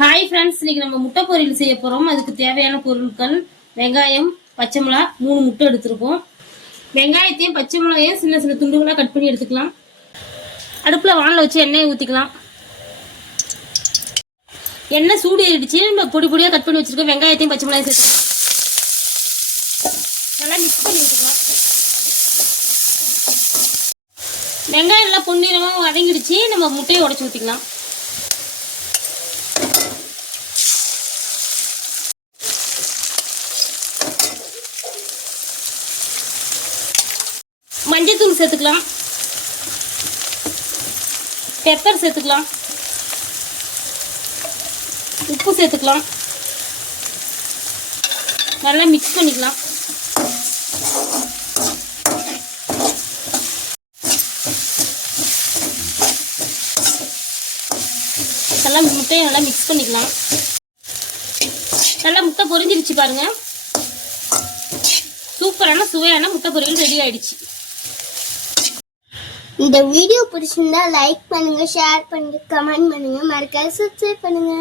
Hi friends, இன்னைக்கு நம்ம முட்டை பொரியல் செய்ய போறோம். அதுக்கு தேவையான பொருட்கள் வெங்காயம், பச்சை மிளகா, 3 முட்டை எடுத்துருக்கோம். வெங்காயத்தையும் பச்சை மிளகாயும் சின்ன சின்ன துண்டுகளாக கட் பண்ணி எடுத்துக்கலாம். அடுப்பில் வானல வச்சு எண்ணெயை ஊற்றிக்கலாம். எண்ணெய் சூடு ஏறிடுச்சு. நம்ம பொடி பொடியாக கட் பண்ணி வச்சிருக்கோம் வெங்காயத்தையும் பச்சை மிளகாயும் சேர்த்துக்கலாம். நல்லா மிக்ஸ் பண்ணி விட்டுக்கலாம். வெங்காயம் நல்லா பொன்னிறமாக வதங்கிடுச்சு. நம்ம முட்டையை உடச்சி ஊற்றிக்கலாம். மஞ்சத்தூள் சேர்த்துக்கலாம். பெப்பர் சேர்த்துக்கலாம். உப்பு சேர்த்துக்கலாம். நல்லா மிக்ஸ் பண்ணிக்கலாம். நல்லா முட்டையை நல்லா மிக்ஸ் பண்ணிக்கலாம். நல்லா முட்டை பொரிஞ்சிருச்சு பாருங்க. சூப்பரான சுவையான முட்டை பொரியல் ரெடி ஆயிடுச்சு. இந்த வீடியோ பிடிச்சிருந்தா லைக் பண்ணுங்க, ஷேர் பண்ணுங்க, கமெண்ட் பண்ணுங்க, மறக்காம சப்ஸ்கிரைப் பண்ணுங்க.